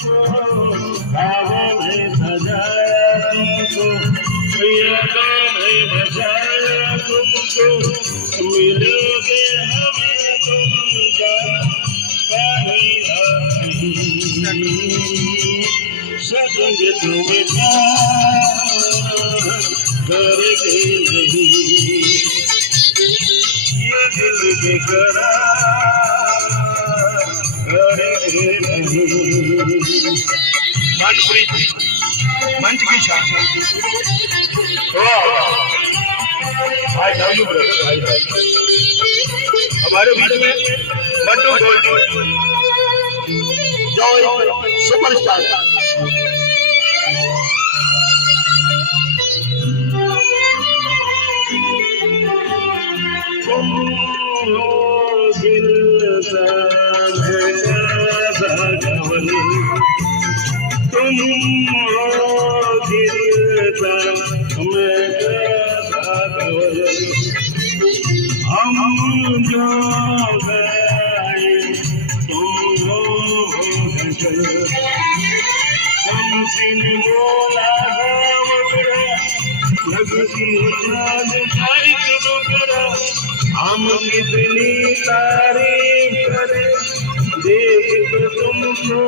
भाव में सजाया तुमको, यादों में बसाया तुमको, मिलोगे हमें तुमका सदंग तुम्हें करके नहीं, ये दिल के करार करके नहीं। मंच की शान। भाई लव यू ब्रदर, भाई भाई हमारे बीच में बंटू जॉय सुपरस्टार। तुम हो दिल का भगवन, तुम हो दिल का भगवन, हम जो गाए तुम हो गजल, कमसिन बोला गावड़ा लगती चाँद का एक टुकड़ा, हम कितनी तारीफ करें देख तुमको।